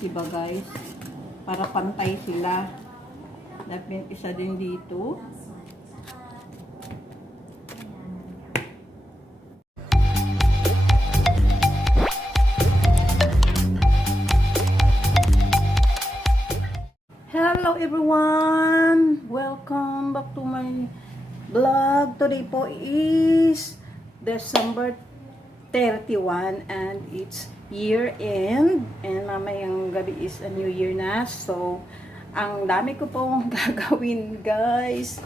Diba guys? Para pantay sila. Dapat isa din dito. Hello everyone! Welcome back to my vlog. Today po is December 31 and it's year end and mamayang gabi is a new year na. So, ang dami ko pong gagawin guys.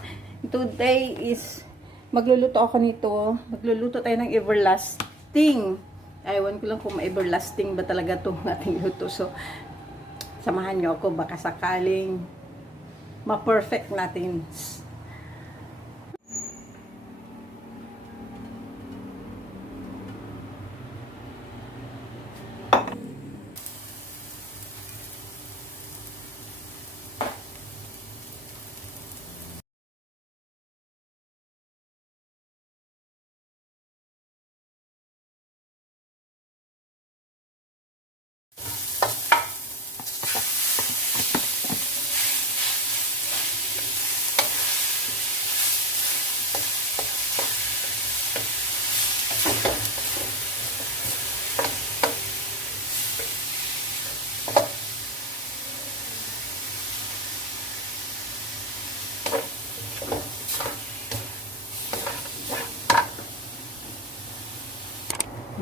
Today is magluluto ako nito. Magluluto tayo ng everlasting. Ewan ko lang kung ma-everlasting ba talaga itong ating luto. So, samahan nyo ako baka sakaling ma-perfect natin.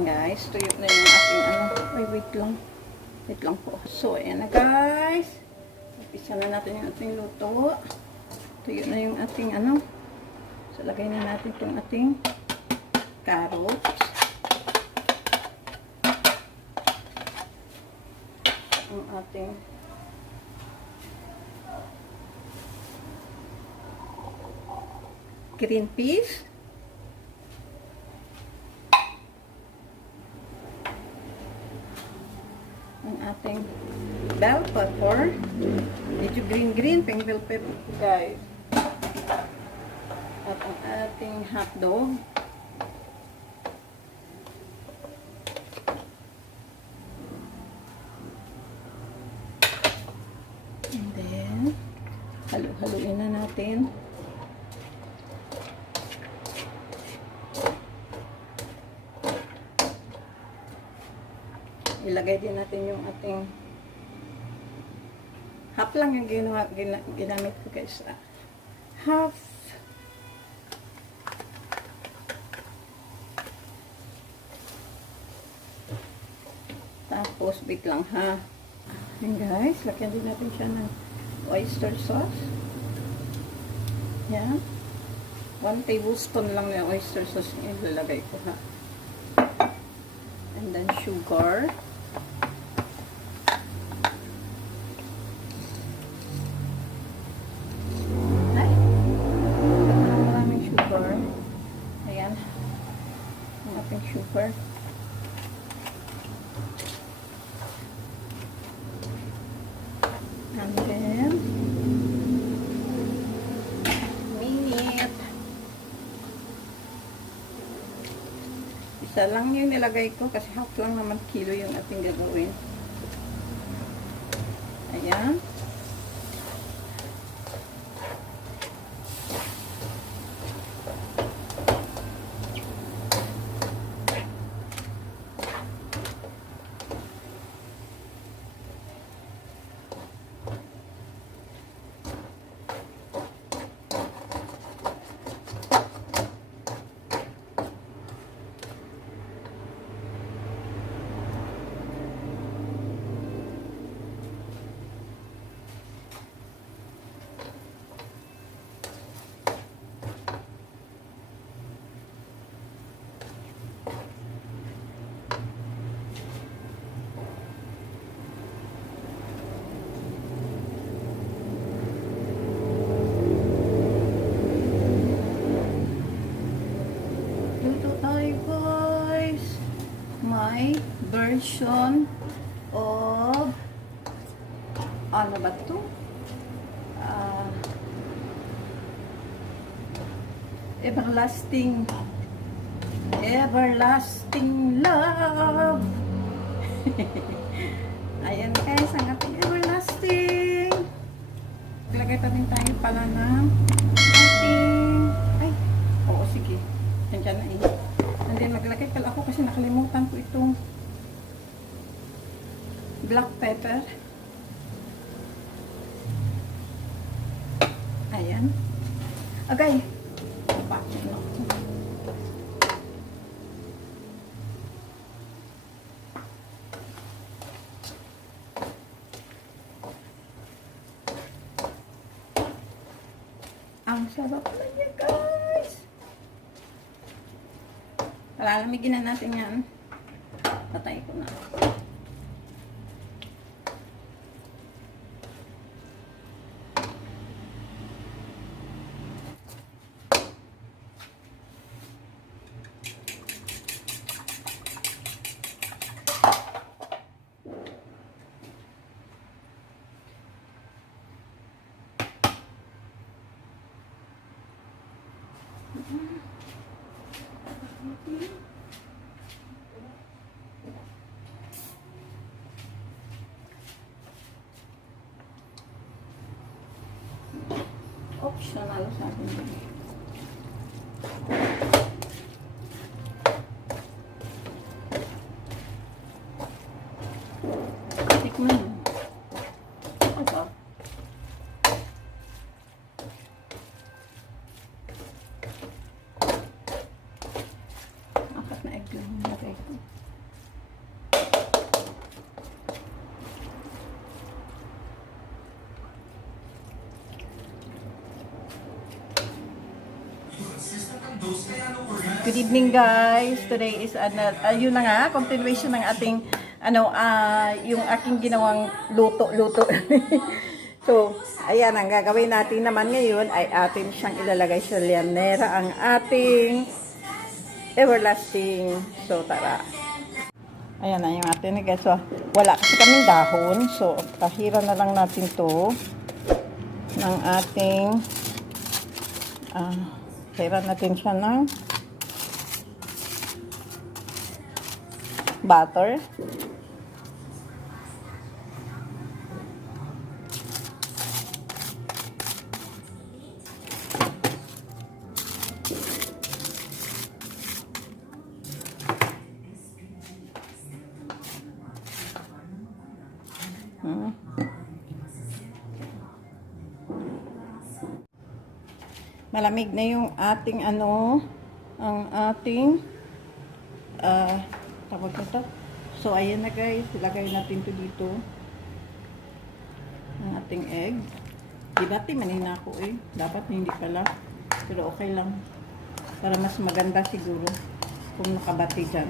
Guys, tuyo na yung ating ano. Ay, wait lang. Wait lang po. So, ayan na guys. Umpisa na natin yung ating luto. Tuyo na yung ating ano. So, lagay na natin itong ating carrots. Ang ating green peas. Ang ating bell pepper. Medyo green, pink bell pepper guys. At ang ating hotdog. And then, halu-haluin na natin. Ilagay din natin yung ating half lang yung ginamit ko guys. Half. Tapos bit lang ha. And guys, lagyan din natin siya ng oyster sauce. Yan. 1 tablespoon lang yung oyster sauce yung ilalagay ko ha. And then sugar. Sugar. And then minute. Isa lang yung nilagay ko kasi half lang naman kilo yung ating gagawin. Ayan. Version of ano ba ito? Everlasting love. Ayan guys, ang ating everlasting. Ilagay pa din tayo pala ng ating, ay, oo sige, nandiyan na eh. And then maglagay pala ako kasi nakalimutan ko itong black pepper. Ayan. Okay. Bakit na ako? Ang sarap na niya, guys. Lalamigin na natin yan. Patay ko na. Optional sa akin. Tikman mo. Ito. Apat na egg lang nilagay ko. Good evening guys. Today is yun na nga, continuation ng ating yung aking ginawang luto. So, ayan ang gagawin natin naman ngayon ay atin siyang ilalagay sa lianera ang ating everlasting. So, tara. Ayan na yung atin guys. So, wala kasi kaming dahon. So, tahiran na lang natin to ng ating tahiran natin siya ng butter. Malamig na yung ating ang ating tawag nito. So, ayan na guys. Ilagay natin to dito. Ang ating egg. Di dati manina ako eh. Dapat hindi pala. Pero okay lang. Para mas maganda siguro kung nakabati dyan.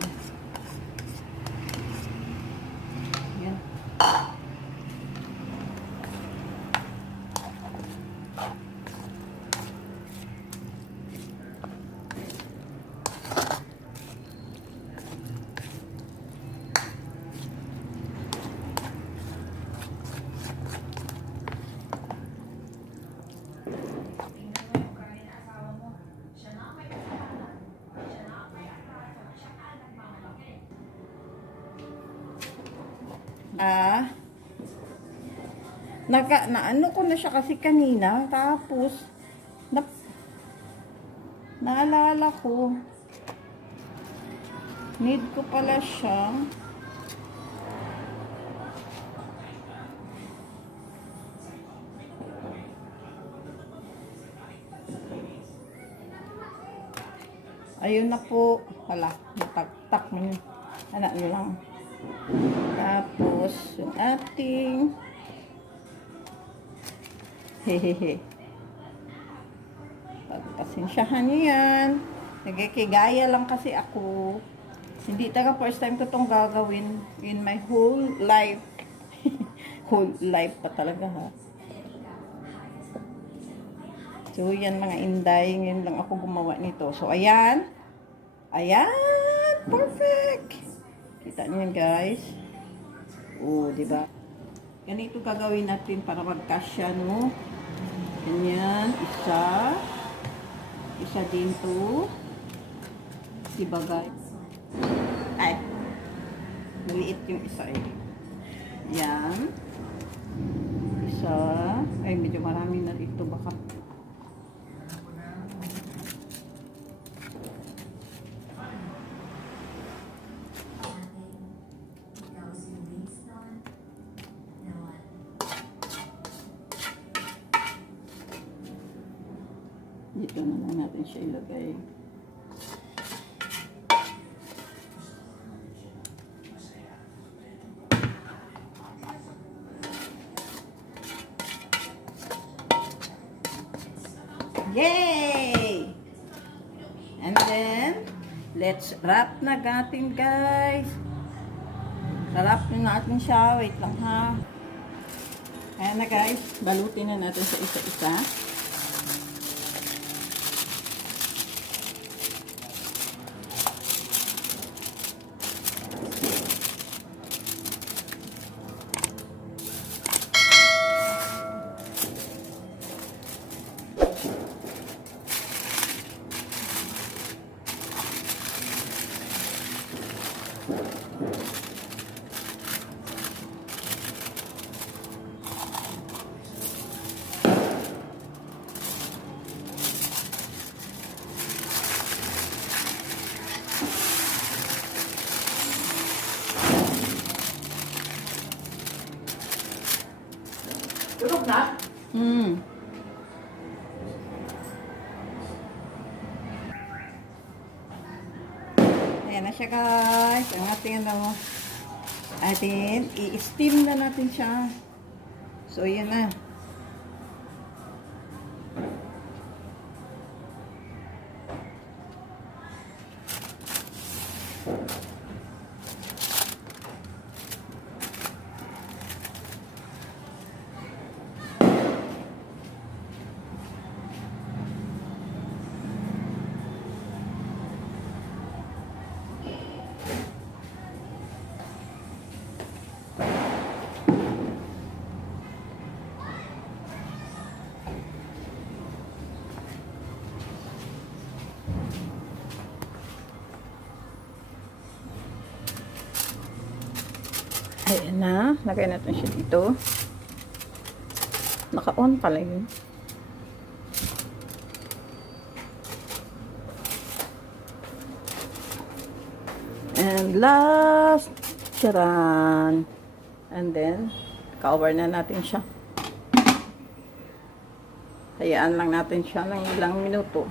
Ayan. Naano ko na siya kasi kanina, tapos naalala ko need ko pala siya ayun na po, hala, natak mo yun, anak nyo lang. Tapos yung ating hehehe. Pagpasensyahan nyo yan. Nagkikigaya lang kasi ako. Hindi taga first time ko itong gagawin in my whole life. Whole life pa talaga ha. So yan mga inday. Ngayon lang ako gumawa nito. So ayan. Ayan. Perfect. Kita niyo guys. Oh, diba? Ganito gagawin natin para magkasya, no? Ganyan, isa din to. Si bagay. Ay, maliit yung isa eh. Yan. Isa. Ay, medyo marami na ito baka. Dito na lang natin siya ilagay. Yay! And then, let's wrap na natin, guys. Sarap na natin siya. Wait lang, ha. Ayan na, guys. Balutin na natin sa isa-isa. Tulog na? Ayan na siya, guys. Ang ating i-steam na natin siya. So, yan na. Ayan na. Lagay natin siya dito. Naka-on pala yun. And last, charan. And then, cover na natin siya. Hayaan lang natin siya ng ilang minuto.